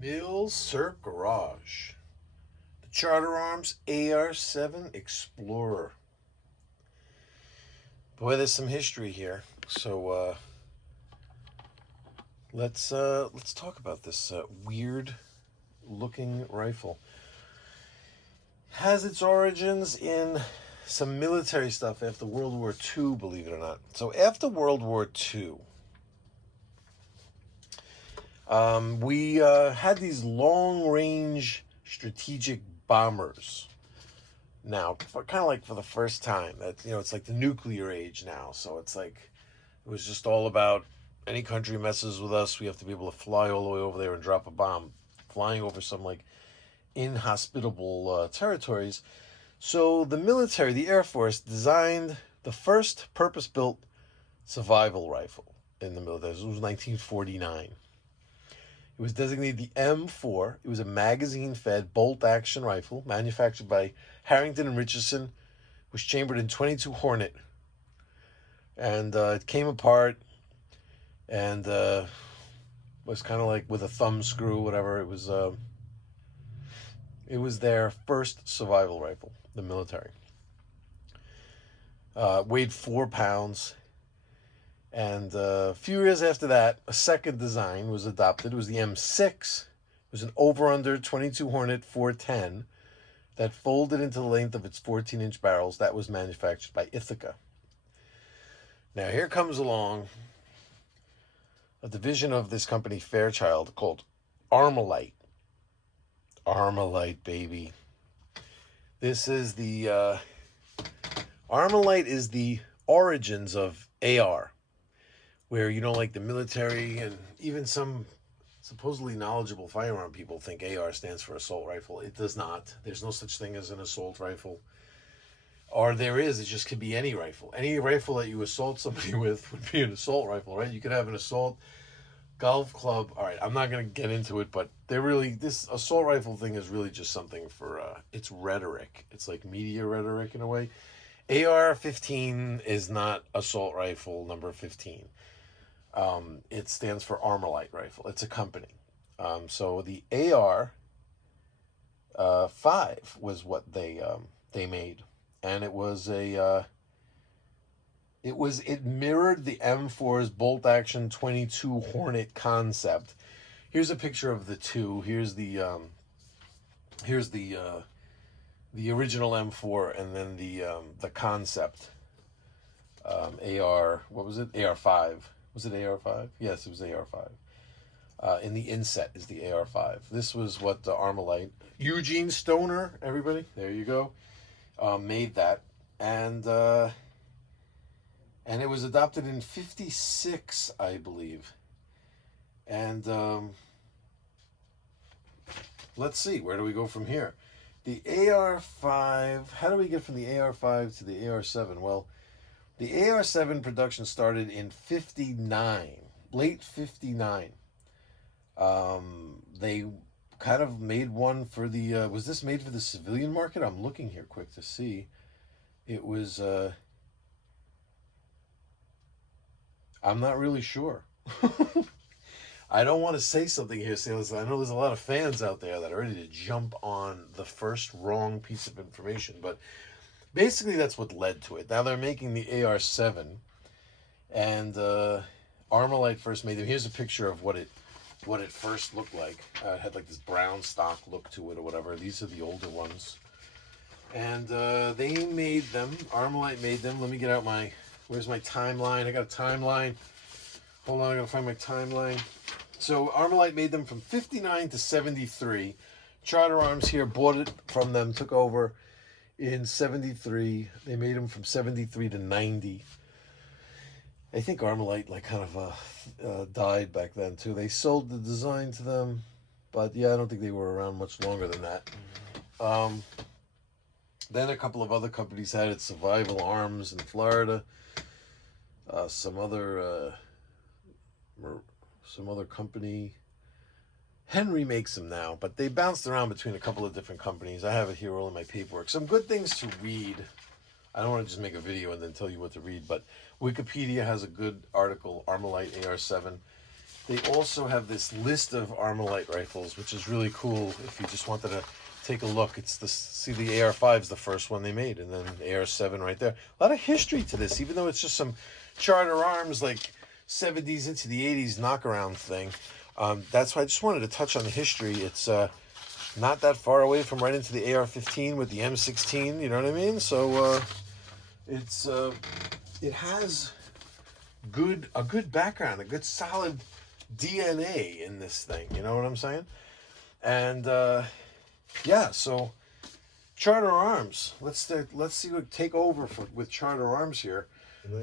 Milsurp Garage. The Charter Arms AR-7 Explorer. Boy, there's some history here. So let's talk about this weird looking rifle. Has its origins in some military stuff after World War II, believe it or not. So after World War II, we had these long-range strategic bombers. Now, kind of like for the first time, that it's like the nuclear age now. So it's like it was just all about any country messes with us, we have to be able to fly all the way over there and drop a bomb, flying over some like inhospitable territories. So the military, the Air Force, designed the first purpose-built survival rifle in the military. This was 1949. It was designated the M4. It was a magazine-fed bolt-action rifle manufactured by Harrington and Richardson. It was chambered in .22 Hornet, and it came apart and was kind of like with a thumb screw, whatever. It was their first survival rifle, the military. Weighed 4 pounds. And a few years after that, a second design was adopted. It was the M6. It was an over-under .22 Hornet 410 that folded into the length of its 14-inch barrels. That was manufactured by Ithaca. Now, here comes along a division of this company, Fairchild, called Armalite. Armalite, baby. This is the... Armalite is the origins of AR. Where, like the military and even some supposedly knowledgeable firearm people think AR stands for assault rifle. It does not. There's no such thing as an assault rifle. Or there is, it just could be any rifle. Any rifle that you assault somebody with would be an assault rifle, right? You could have an assault golf club. All right, I'm not going to get into it, but this assault rifle thing is really just something for, it's rhetoric. It's like media rhetoric in a way. AR-15 is not assault rifle number 15. It stands for Armalite rifle. It's a company. So the AR-5 was what they made, and it mirrored the M4's bolt action .22 Hornet concept. Here's a picture of the two. Here's the original M4, and then the concept AR. What was it? AR-5. Was it AR-5? Yes, it was AR-5. In the inset is the AR-5. This was what the Armalite, Eugene Stoner, everybody, there you go, made that. And it was adopted in 56, I believe. And let's see, where do we go from here? The AR-5, how do we get from the AR-5 to the AR-7? Well, the AR-7 production started in 59, late 59. They kind of made one for the, was this made for the civilian market? I'm looking here quick to see. It was, I'm not really sure. I don't want to say something here, Sailors. I know there's a lot of fans out there that are ready to jump on the first wrong piece of information, but basically, that's what led to it. Now they're making the AR-7, and Armalite first made them. Here's a picture of what it first looked like. It had like this brown stock look to it or whatever. These are the older ones, and they made them. Armalite made them. Let me get out where's my timeline? I got a timeline. Hold on, I gotta find my timeline. So Armalite made them from 59 to 73. Charter Arms here bought it from them, took over in 73. They made them from 73 to 90. I think Armalite kind of died back then too. They sold the design to them, but yeah, I don't think they were around much longer than that. Then a couple of other companies had it. Survival Arms in Florida. Some other company. Henry makes them now, but they bounced around between a couple of different companies. I have it here all in my paperwork. Some good things to read. I don't want to just make a video and then tell you what to read, but Wikipedia has a good article, Armalite AR-7. They also have this list of Armalite rifles, which is really cool if you just wanted to take a look. It's see, the AR-5 is the first one they made, and then AR-7 right there. A lot of history to this, even though it's just some Charter Arms, like 70s into the 80s knockaround thing. That's why I just wanted to touch on the history. It's not that far away from right into the AR-15 with the M16, you know what I mean? So it has a good background, a good solid DNA in this thing, you know what I'm saying? And yeah, so Charter Arms. Let's see what take over with Charter Arms here.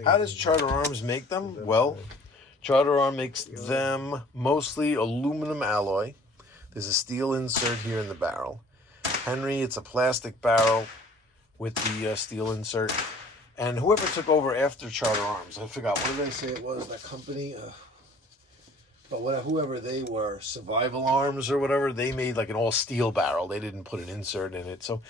How does Charter Arms make them? Well, Charter Arms makes them mostly aluminum alloy. There's a steel insert here in the barrel. Henry, it's a plastic barrel with the steel insert. And whoever took over after Charter Arms, I forgot, what did I say it was, that company? But whoever they were, Survival Arms or whatever, they made like an all-steel barrel. They didn't put an insert in it. So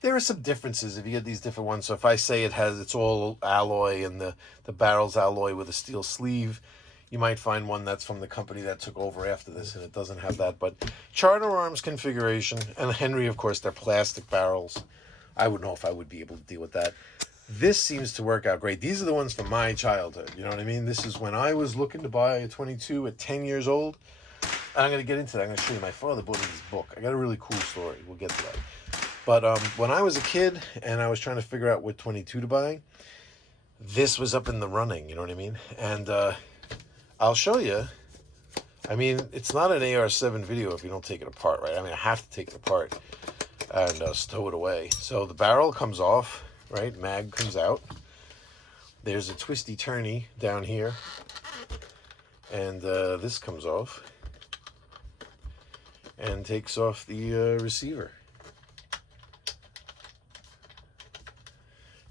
there are some differences if you get these different ones. So if I say it's all alloy and the barrel's alloy with a steel sleeve, you might find one that's from the company that took over after this, and it doesn't have that. But Charter Arms configuration, and Henry, of course, they're plastic barrels. I wouldn't know if I would be able to deal with that. This seems to work out great. These are the ones from my childhood, you know what I mean? This is when I was looking to buy a 22 at 10 years old. And I'm going to get into that. I'm going to show you. My father bought me this book. I got a really cool story. We'll get to that. But when I was a kid and I was trying to figure out what 22 to buy, this was up in the running, you know what I mean? And I'll show you. I mean, it's not an AR-7 video if you don't take it apart, right? I mean, I have to take it apart and stow it away. So the barrel comes off, right? Mag comes out. There's a twisty turny down here. And this comes off and takes off the receiver.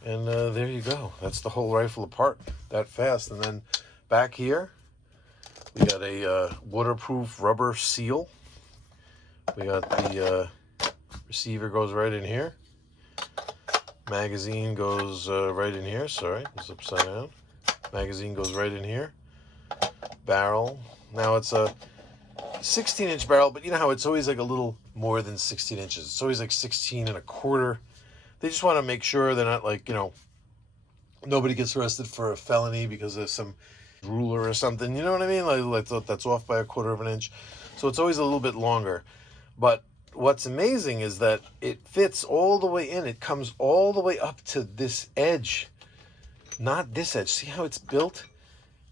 And there you go. That's the whole rifle apart that fast. And then back here, we got a waterproof rubber seal. We got the receiver goes right in here. Magazine goes right in here. Sorry, it's upside down. Magazine goes right in here. Barrel. Now it's a 16-inch barrel, but you know how it's always like a little more than 16 inches. It's always like 16 and a quarter. They just want to make sure they're not like, you know, nobody gets arrested for a felony because of some ruler or something. You know what I mean? Like that's off by a quarter of an inch. So it's always a little bit longer. But what's amazing is that it fits all the way in. It comes all the way up to this edge, not this edge. See how it's built?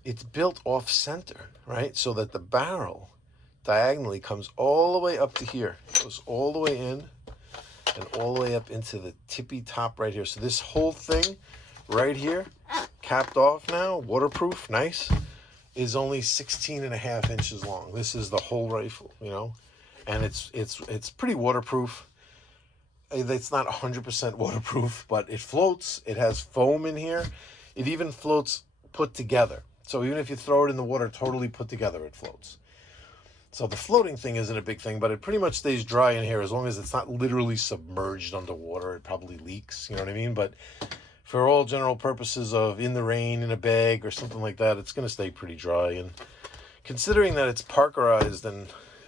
It's built off center, right? So that the barrel diagonally comes all the way up to here. It goes all the way in and all the way up into the tippy top right here. So this whole thing right here, capped off now, waterproof, nice, is only 16 and a half inches long. This is the whole rifle, you know, and it's pretty waterproof. It's not 100% waterproof, but it floats. It has foam in here. It even floats put together. So even if you throw it in the water totally put together, it floats. So the floating thing isn't a big thing, but it pretty much stays dry in here as long as it's not literally submerged underwater. It probably leaks, you know what I mean? But for all general purposes of in the rain, in a bag, or something like that, it's going to stay pretty dry. And considering that it's Parkerized and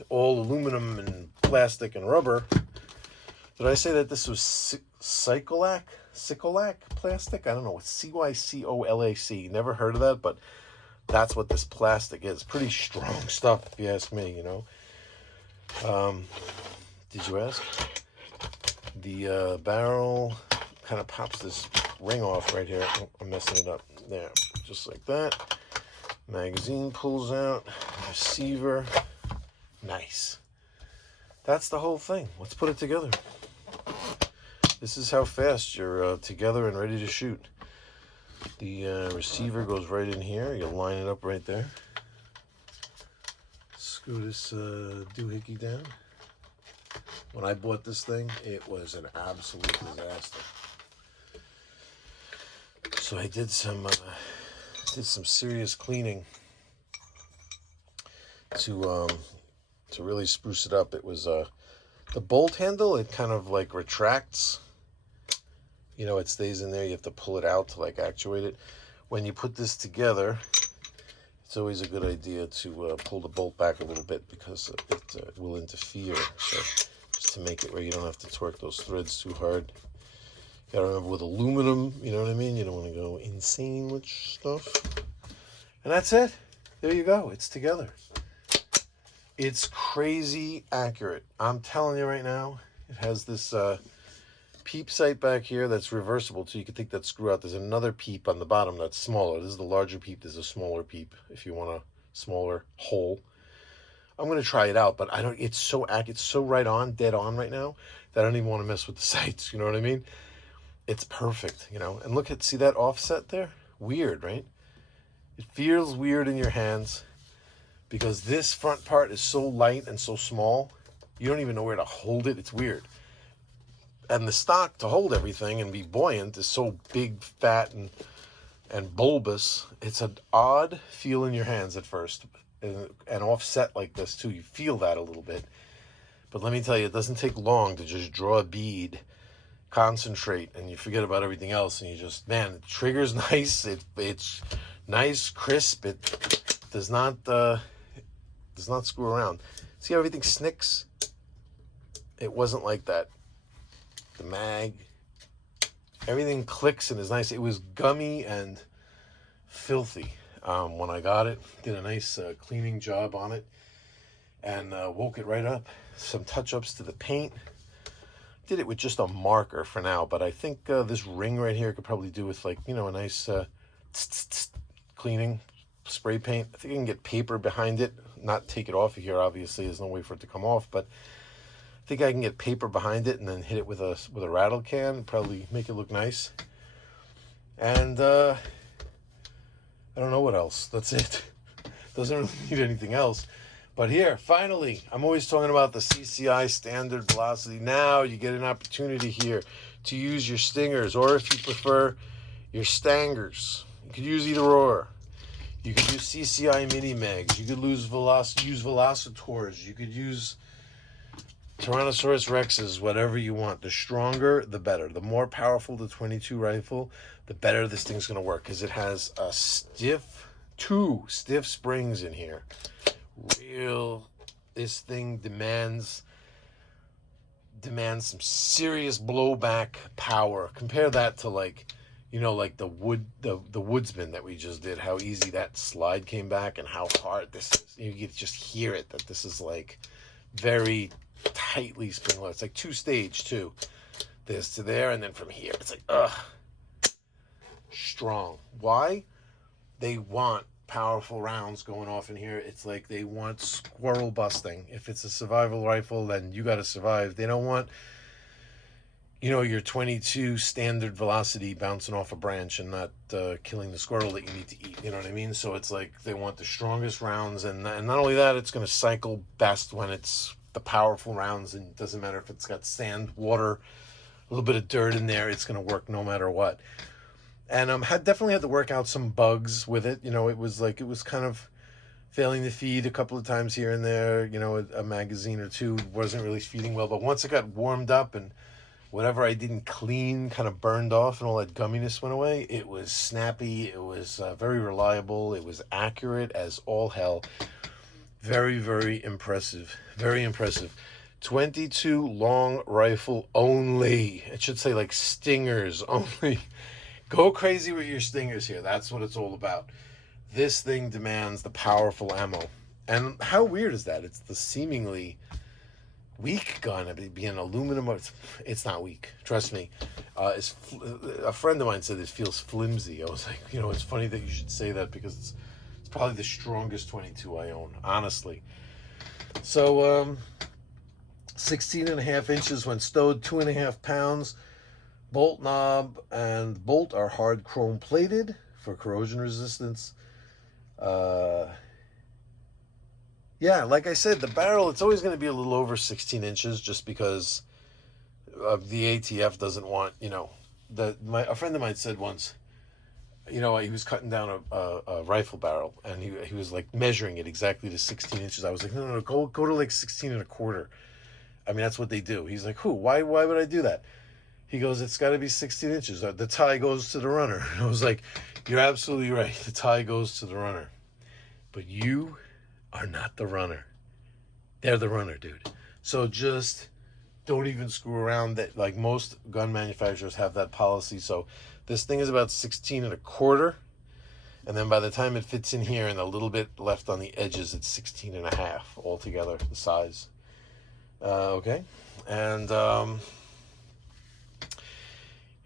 all aluminum and plastic and rubber, did I say that this was Cycolac plastic? I don't know. It's C-Y-C-O-L-A-C. Never heard of that, but that's what this plastic is. Pretty strong stuff, if you ask me, you know. Did you ask? The barrel kind of pops this ring off right here. Oh, I'm messing it up. There, just like that. Magazine pulls out. Receiver. Nice. That's the whole thing. Let's put it together. This is how fast you're together and ready to shoot. The receiver goes right in here. You line it up right there. Screw this doohickey down. When I bought this thing, it was an absolute disaster. So I did some serious cleaning to really spruce it up. It was the bolt handle. It kind of like retracts. You know, it stays in there. You have to pull it out to like actuate it. When you put this together, it's always a good idea to pull the bolt back a little bit because it will interfere. So just to make it where you don't have to torque those threads too hard. You gotta remember with aluminum, you know what I mean? You don't want to go insane with stuff. And that's it. There you go. It's together. It's crazy accurate. I'm telling you right now, it has this peep sight back here that's reversible, so you can take that screw out. There's another peep on the bottom that's smaller. This is the larger peep. There's a smaller peep if you want a smaller hole. I'm going to try it out, but I don't. It's so right on, dead on right now that I don't even want to mess with the sights. You know what I mean? It's perfect, you know. And see that offset there? Weird, right? It feels weird in your hands because this front part is so light and so small. You don't even know where to hold it. It's weird. And the stock to hold everything and be buoyant is so big, fat, and bulbous. It's an odd feel in your hands at first. And offset like this too. You feel that a little bit. But let me tell you, it doesn't take long to just draw a bead, concentrate, and you forget about everything else. And you just, man, the trigger's nice. It's nice, crisp. It does not screw around. See how everything snicks? It wasn't like that. The mag, everything clicks and is nice. It was gummy and filthy when I got it. Did a nice cleaning job on it and woke it right up. Some touch-ups to the paint. Did it with just a marker for now, but I think this ring right here could probably do with, like, you know, a nice cleaning spray paint. I think I can get paper behind it, not take it off of here. Obviously, there's no way for it to come off, but I think I can get paper behind it and then hit it with a rattle can and probably make it look nice. And I don't know what else. That's it. Doesn't really need anything else. But here, finally, I'm always talking about the CCI standard velocity. Now you get an opportunity here to use your stingers, or if you prefer, your stangers. You could use either or. You could use CCI mini mags. You could use velocitors. You could use Tyrannosaurus Rexes, whatever you want. The stronger, the better. The more powerful the 22 rifle, the better this thing's going to work, because it has a two stiff springs in here. This thing demands some serious blowback power. Compare that to, like, you know, like the Woodsman that we just did, how easy that slide came back and how hard this is. You can just hear it, that this is like very tightly spring. It's like two-stage too. This to there, and then from here, it's like, strong. Why? They want powerful rounds going off in here. It's like they want squirrel busting. If it's a survival rifle, then you got to survive. They don't want, you know, your 22 standard velocity bouncing off a branch and not killing the squirrel that you need to eat. You know what I mean? So it's like they want the strongest rounds, and not only that, it's going to cycle best when it's the powerful rounds, and it doesn't matter if it's got sand, water, a little bit of dirt in there. It's going to work no matter what. And definitely had to work out some bugs with it. You know, it was kind of failing to feed a couple of times here and there. You know, a magazine or two wasn't really feeding well. But once it got warmed up and whatever I didn't clean kind of burned off and all that gumminess went away, it was snappy. It was very reliable. It was accurate as all hell. Very, very impressive. Very impressive. 22 long rifle only. It should say like stingers only. Go crazy with your stingers here. That's what it's all about. This thing demands the powerful ammo. And how weird is that? It's the seemingly weak gun. It'd be an aluminum. It's not weak. Trust me. A friend of mine said it feels flimsy. I was like, you know, it's funny that you should say that, because it's probably the strongest 22 I own, honestly. So 16.5 inches when stowed, 2.5 pounds. Bolt knob and bolt are hard chrome plated for corrosion resistance. Yeah, like I said, the barrel, it's always going to be a little over 16 inches just because of the ATF doesn't want, you know, a friend of mine said once, you know, he was cutting down a rifle barrel, and he was like measuring it exactly to 16 inches. I was like, no, go to like 16.25. I mean, that's what they do. He's like, why would I do that? He goes, it's got to be 16 inches. The tie goes to the runner. I was like, you're absolutely right. The tie goes to the runner. but you are not the runner. They're the runner, dude. So just don't even screw around. That, like, most gun manufacturers have that policy. So this thing is about 16 and a quarter. And then by the time it fits in here and a little bit left on the edges, it's 16 and a half altogether, the size. Okay. And,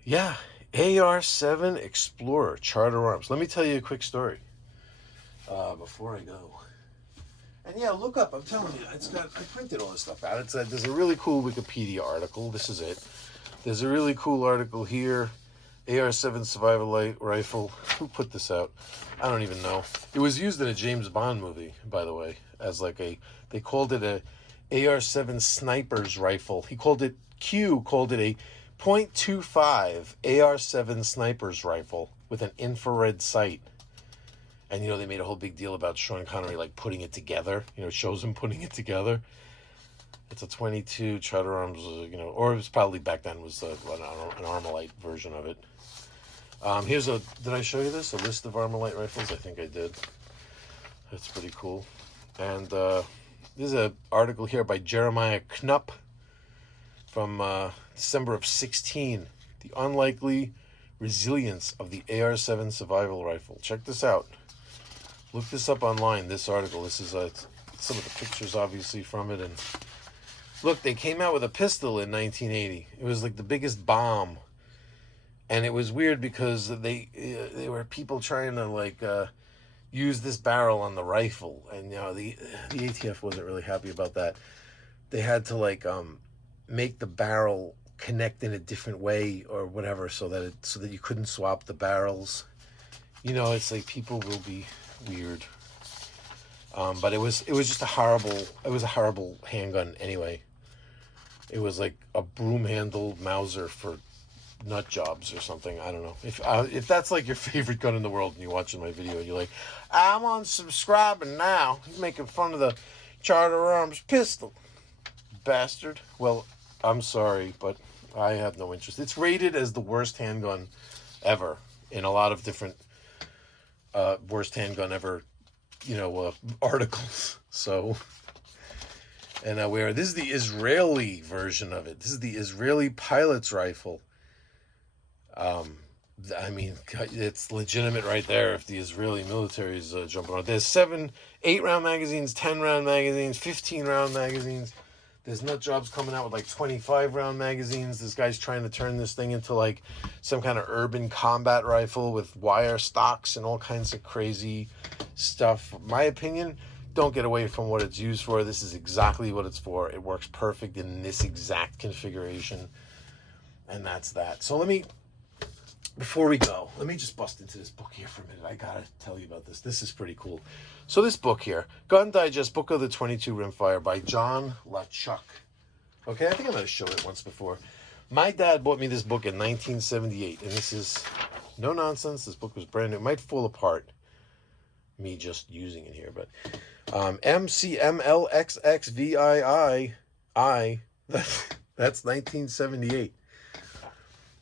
yeah, AR-7 Explorer, Charter Arms. Let me tell you a quick story before I go. And yeah, look up. I'm telling you, I printed all this stuff out. There's a really cool Wikipedia article. This is it. There's a really cool article here. AR-7 Survival Light Rifle. Who put this out? I don't even know. It was used in a James Bond movie, by the way, as like they called it a AR-7 Sniper's Rifle. Q called it a .25 AR-7 Sniper's Rifle with an infrared sight. And, they made a whole big deal about Sean Connery, like, putting it together. It shows him putting it together. It's a 22 Charter Arms, or it was probably back then was an Armalite version of it. Did I show you this? A list of Armalite rifles? I think I did. That's pretty cool. And there's an article here by Jeremiah Knupp from December of 16. The Unlikely Resilience of the AR-7 Survival Rifle. Check this out. Look this up online, this article. This is some of the pictures, obviously, from it. And look, they came out with a pistol in 1980. It was like the biggest bomb. And it was weird because they were people trying to, like, use this barrel on the rifle. And, the ATF wasn't really happy about that. They had to, like, make the barrel connect in a different way or whatever so that you couldn't swap the barrels. It's like people will be weird. But it was just a horrible handgun anyway. It was like a broom-handled Mauser for nut jobs or something. I don't know. If that's like your favorite gun in the world and you're watching my video and you're like, I'm unsubscribing now. He's making fun of the Charter Arms pistol. Bastard. Well, I'm sorry, but I have no interest. It's rated as the worst handgun ever in a lot of different worst handgun ever, articles. So, and this is the Israeli version of it. This is the Israeli pilot's rifle. I mean, it's legitimate right there if the Israeli military is jumping on it. There's 8-round magazines, 10-round magazines, 15-round magazines. There's nut jobs coming out with like 25-round magazines. This guy's trying to turn this thing into like some kind of urban combat rifle with wire stocks and all kinds of crazy stuff. My opinion, don't get away from what it's used for. This is exactly what it's for. It works perfect in this exact configuration. And that's that. So before we go, let me just bust into this book here for a minute. I gotta tell you about this. This is pretty cool. So this book here, Gun Digest, Book of the 22 Rimfire by John LaChuck. Okay, I think I might have shown it once before. My dad bought me this book in 1978, and this is no nonsense. This book was brand new. It might fall apart, me just using it here, but MCMLXXVII, that's 1978.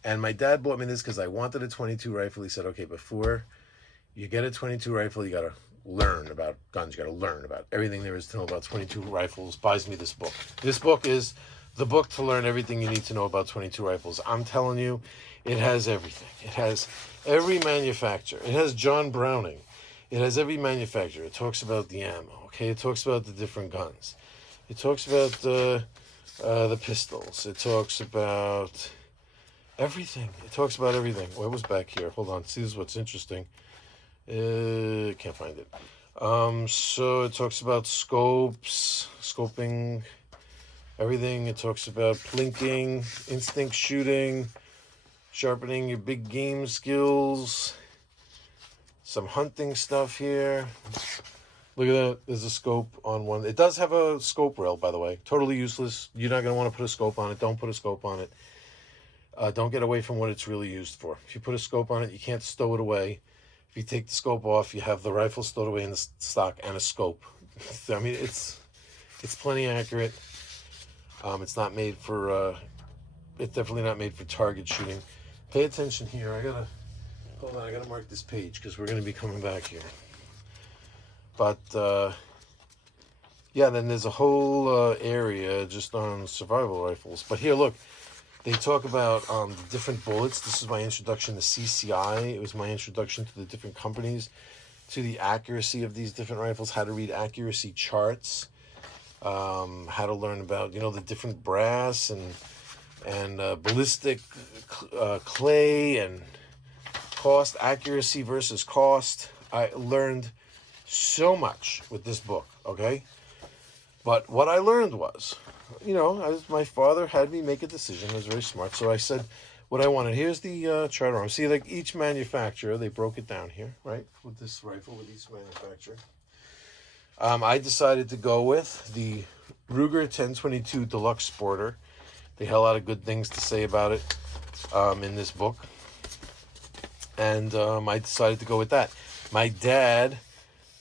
And my dad bought me this because I wanted a 22 rifle. He said, okay, before you get a 22 rifle, you got to learn about guns. You got to learn about everything there is to know about 22 rifles. Buys me this book. This book is the book to learn everything you need to know about 22 rifles. I'm telling you, it has everything. It has every manufacturer. It has John Browning. It has every manufacturer. It talks about the ammo, okay? It talks about the different guns. It talks about the pistols. It talks about everything. It talks about everything. What was back here? Hold on. See, this is what's interesting. Can't find it. So it talks about scoping, everything. It talks about plinking, instinct shooting, sharpening your big game skills, some hunting stuff here. Look at that. There's a scope on one. It does have a scope rail, by the way. Totally useless. You're not going to want to put a scope on it. Don't put a scope on it. Don't get away from what it's really used for. If you put a scope on it, you can't stow it away. If you take the scope off, you have the rifle stowed away in the stock and a scope. I mean, it's plenty accurate. It's not made for, it's definitely not made for target shooting. Pay attention here. Hold on, I gotta mark this page because we're gonna be coming back here. But yeah, then there's a whole area just on survival rifles. But here, look, they talk about the different bullets. This is my introduction to CCI. It was my introduction to the different companies, to the accuracy of these different rifles, how to read accuracy charts, how to learn about, the different brass and ballistic clay and cost, accuracy versus cost. I learned so much with this book, okay? But what I learned was, my father had me make a decision. I was very smart. So I said what I wanted. Here's the charter arm. See, like each manufacturer, they broke it down here, right? With this rifle, with each manufacturer. I decided to go with the Ruger 1022 Deluxe Sporter. They had a lot of good things to say about it in this book. And I decided to go with that. My dad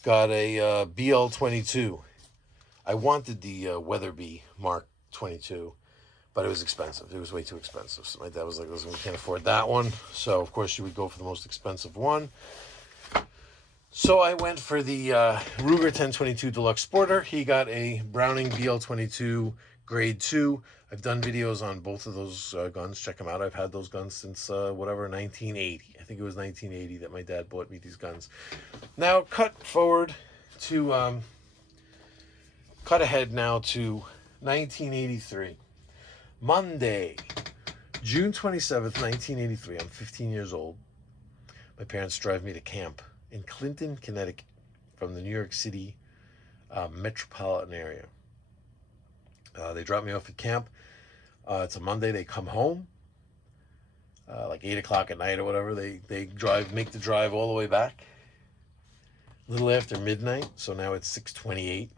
got a BL-22. I wanted the Weatherby Mark 22, but it was expensive. It was way too expensive. So my dad was like, listen, we can't afford that one. So, of course, you would go for the most expensive one. So I went for the Ruger 1022 Deluxe Sporter. He got a Browning BL-22 Grade 2. I've done videos on both of those guns. Check them out. I've had those guns since, 1980. I think it was 1980 that my dad bought me these guns. Now, cut ahead now to 1983. Monday, June 27th, 1983. I'm 15 years old. My parents drive me to camp in Clinton, Connecticut, from the New York City metropolitan area. They drop me off at camp. It's a Monday. They come home like 8 o'clock at night or whatever. They make the drive all the way back. A little after midnight, so now it's 6:28.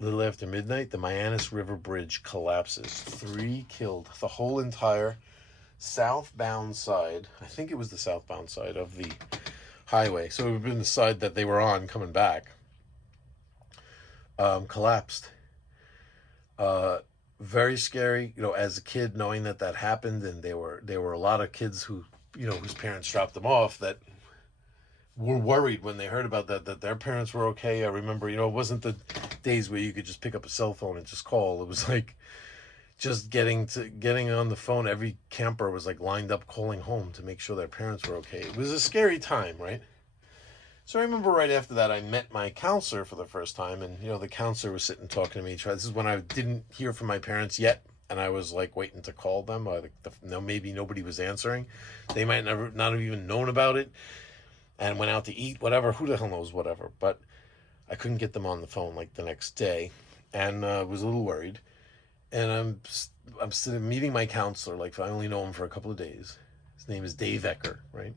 A little after midnight, the Mianus River Bridge collapses. 3 killed. The whole entire southbound side, I think it was the southbound side of the highway, so it would have been the side that they were on coming back, collapsed. Very scary, as a kid, knowing that happened, and there were a lot of kids who, whose parents dropped them off that were worried when they heard about that their parents were okay. I remember, it wasn't the days where you could just pick up a cell phone and just call. It was like just getting on the phone. Every camper was like lined up calling home to make sure their parents were okay. It was a scary time, right? So I remember right after that, I met my counselor for the first time, and the counselor was sitting talking to me. This is when I didn't hear from my parents yet, and I was like waiting to call them. Maybe nobody was answering. They might not have even known about it, and went out to eat, whatever. Who the hell knows, whatever. But I couldn't get them on the phone like the next day, and was a little worried. And I'm sitting meeting my counselor. Like, I only know him for a couple of days. His name is Dave Ecker, right?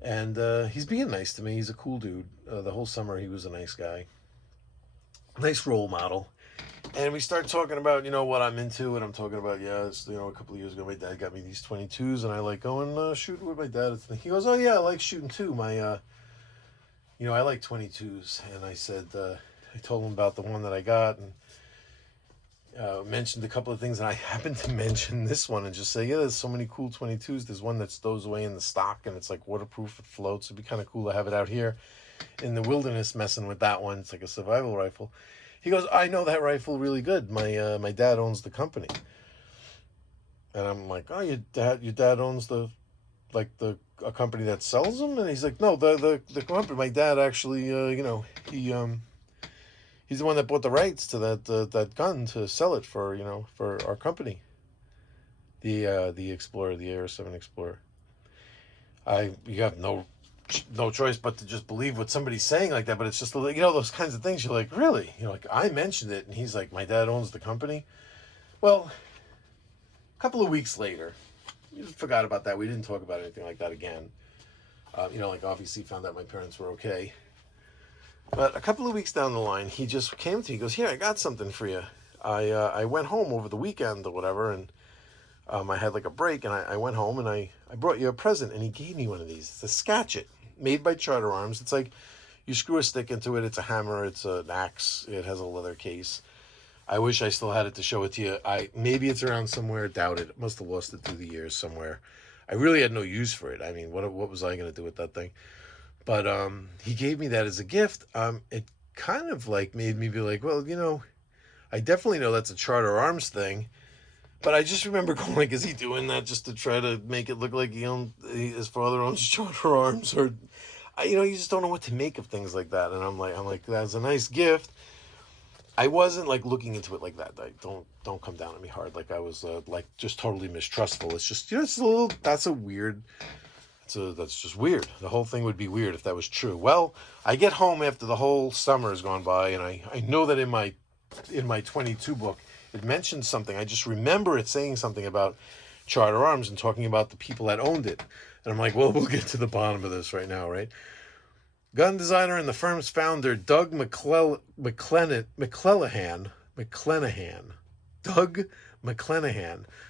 And he's being nice to me. He's a cool dude. The whole summer he was a nice guy, nice role model. And we start talking about what I'm into, and I'm talking about a couple of years ago my dad got me these 22s, and I like going shooting with my dad. He goes, oh yeah, I like shooting too. I like 22s. And I said, I told him about the one that I got, and mentioned a couple of things, and I happened to mention this one and just say, there's so many cool 22s. There's one that stows away in the stock, and it's like waterproof, it floats. It'd be kind of cool to have it out here in the wilderness messing with that one. It's like a survival rifle. He goes, I know that rifle really good. My dad owns the company. And I'm like, oh, your dad owns a company that sells them? And he's like, no, the company. My dad actually, he's the one that bought the rights to that gun to sell it for our company. The Explorer, the AR-7 Explorer. You have no choice but to just believe what somebody's saying like that. But it's just those kinds of things. You're like, really? Like, I mentioned it, and he's like, my dad owns the company. Well, a couple of weeks later, you just forgot about that. We didn't talk about anything like that again. Obviously found out my parents were okay. But a couple of weeks down the line, he just came to me. He goes, here, I got something for you. I went home over the weekend or whatever, and I had like a break, and I went home, and I brought you a present, and he gave me one of these. It's a Scatchet, made by Charter Arms. It's like you screw a stick into it. It's a hammer. It's an axe. It has a leather case. I wish I still had it to show it to you. Maybe it's around somewhere. Doubt it. Must have lost it through the years somewhere. I really had no use for it. I mean, what was I going to do with that thing? But he gave me that as a gift. It kind of like made me be like, well, I definitely know that's a Charter Arms thing. But I just remember going like, is he doing that just to try to make it look like his father owns Charter Arms? Or, you just don't know what to make of things like that. And I'm like, that's a nice gift. I wasn't like looking into it like that. Like, don't come down on me hard. Like I was like just totally mistrustful. It's just, it's a little, that's just weird. The whole thing would be weird if that was true. Well, I get home after the whole summer has gone by, and I know that in my 22 book, it mentioned something. I just remember it saying something about Charter Arms and talking about the people that owned it. And I'm like, well, we'll get to the bottom of this right now, right? Gun designer and the firm's founder, Doug McClenahan,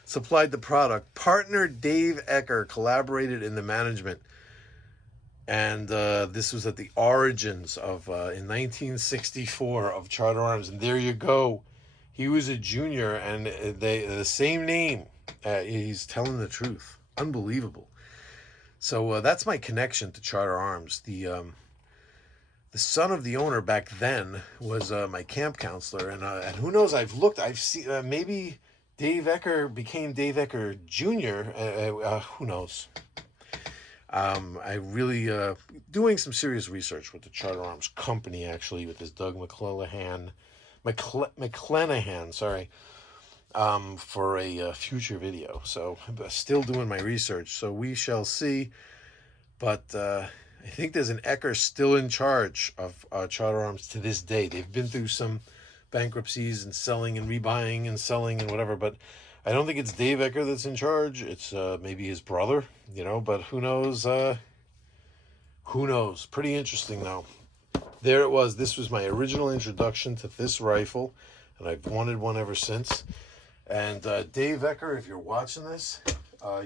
supplied the product. Partner Dave Ecker collaborated in the management. And this was at the origins of, in 1964, of Charter Arms. And there you go. He was a junior, and the same name. He's telling the truth. Unbelievable. So that's my connection to Charter Arms. The son of the owner back then was my camp counselor, and who knows? I've seen maybe Dave Ecker became Dave Ecker Jr. Who knows? I really doing some serious research with the Charter Arms company, actually, with this Doug McClenahan, sorry, for a future video. So still doing my research, so we shall see. But I think there's an Ecker still in charge of Charter Arms to this day. They've been through some bankruptcies and selling and rebuying and selling and whatever, but I don't think it's Dave Ecker that's in charge. It's maybe his brother, but who knows? Who knows? Pretty interesting, though. There it was. This was my original introduction to this rifle, and I've wanted one ever since. And Dave Ecker, if you're watching this,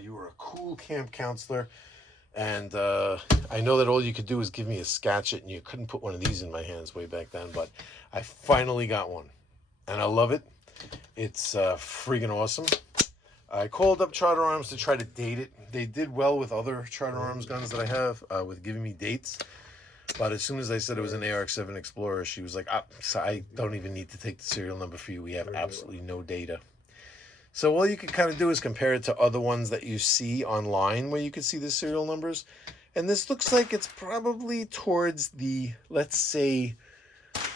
you were a cool camp counselor. And I know that all you could do was give me a scatchet, and you couldn't put one of these in my hands way back then, but I finally got one, and I love it. It's freaking awesome. I called up Charter Arms to try to date it. They did well with other Charter Arms guns that I have with giving me dates. But as soon as I said it was an AR-7 Explorer, she was like, so I don't even need to take the serial number for you. We have absolutely no data. So all you can kind of do is compare it to other ones that you see online where you can see the serial numbers. And this looks like it's probably towards the, let's say,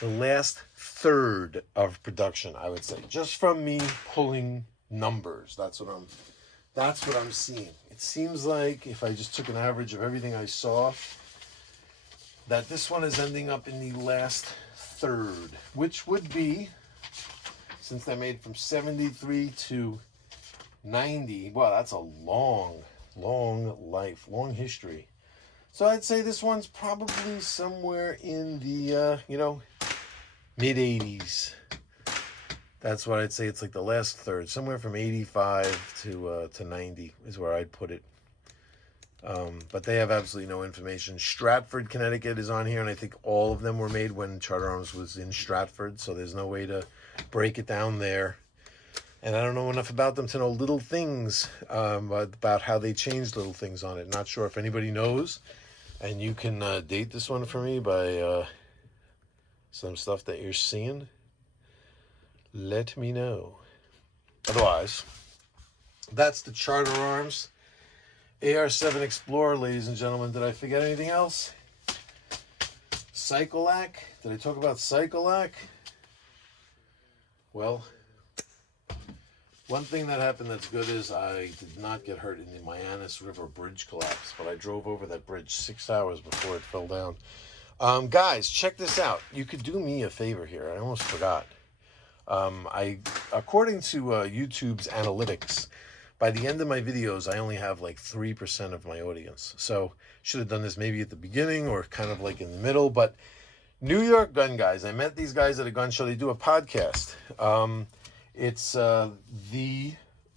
the last third of production, I would say. Just from me pulling numbers. That's what I'm seeing. It seems like if I just took an average of everything I saw, that this one is ending up in the last third, which would be, since they made from 73 to 90, wow, that's a long life, long history. So I'd say this one's probably somewhere in the, mid 80s. That's what I'd say. It's like the last third, somewhere from 85 to 90 is where I'd put it. But they have absolutely no information. Stratford, Connecticut is on here, and I think all of them were made when Charter Arms was in Stratford, so there's no way to break it down there. And I don't know enough about them to know little things about how they changed little things on it. Not sure if anybody knows, and you can date this one for me by some stuff that you're seeing. Let me know. Otherwise, that's the Charter Arms AR-7 Explorer, ladies and gentlemen. Did I forget anything else? Cycolac. Did I talk about Cycolac? Well, one thing that happened that's good is I did not get hurt in the Mianus River bridge collapse, but I drove over that bridge 6 hours before it fell down. Guys, check this out. You could do me a favor here. I almost forgot. According to YouTube's analytics, by the end of my videos, I only have like 3% of my audience. So should have done this maybe at the beginning or kind of like in the middle. But New York Gun Guys, I met these guys at a gun show. They do a podcast. It's the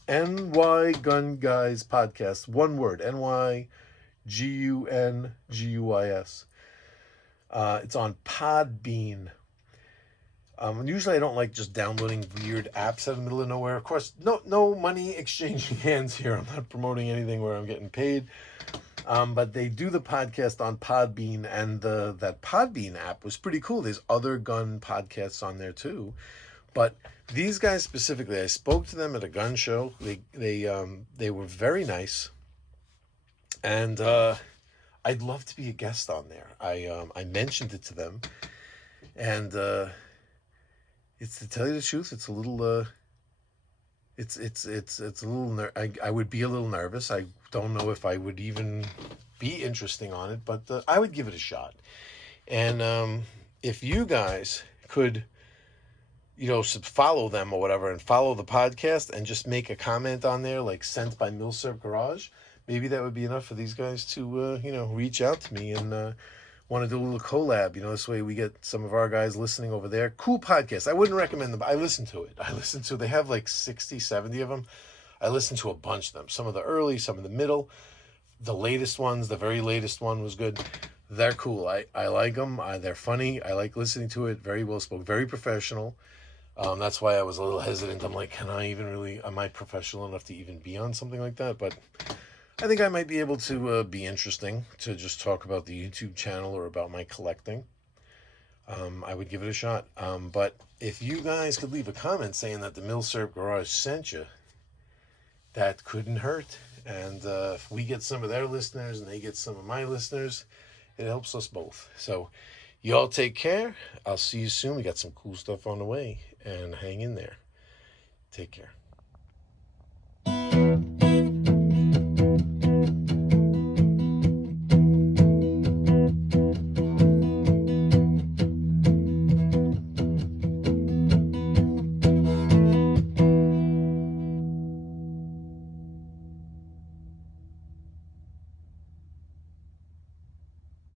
NY Gun Guys podcast. One word, NYGUNGUIS. It's on Podbean. Usually I don't like just downloading weird apps out of the middle of nowhere. Of course, no money exchanging hands here. I'm not promoting anything where I'm getting paid. But they do the podcast on Podbean, and that Podbean app was pretty cool. There's other gun podcasts on there too. But these guys specifically, I spoke to them at a gun show. They were very nice, and I'd love to be a guest on there. I mentioned it to them, and it's, to tell you the truth, it's a little it's a little I would be a little nervous. I don't know if I would even be interesting on it, but I would give it a shot. And if you guys could, follow them or whatever, and follow the podcast, and just make a comment on there, like sent by Milsurp Garage, maybe that would be enough for these guys to, reach out to me and want to do a little collab. This way we get some of our guys listening over there. Cool podcast. I wouldn't recommend them, but I listen to it. They have like 60, 70 of them. I listen to a bunch of them. Some of the early, some of the middle. The latest ones, the very latest one was good. They're cool. I like them. They're funny. I like listening to it. Very well spoken. Very professional. That's why I was a little hesitant. I'm like, am I professional enough to even be on something like that? But I think I might be able to be interesting to just talk about the YouTube channel or about my collecting. I would give it a shot. But if you guys could leave a comment saying that the Milsurp Garage sent you, that couldn't hurt. And if we get some of their listeners and they get some of my listeners, it helps us both. So y'all take care. I'll see you soon. We got some cool stuff on the way. And hang in there. Take care.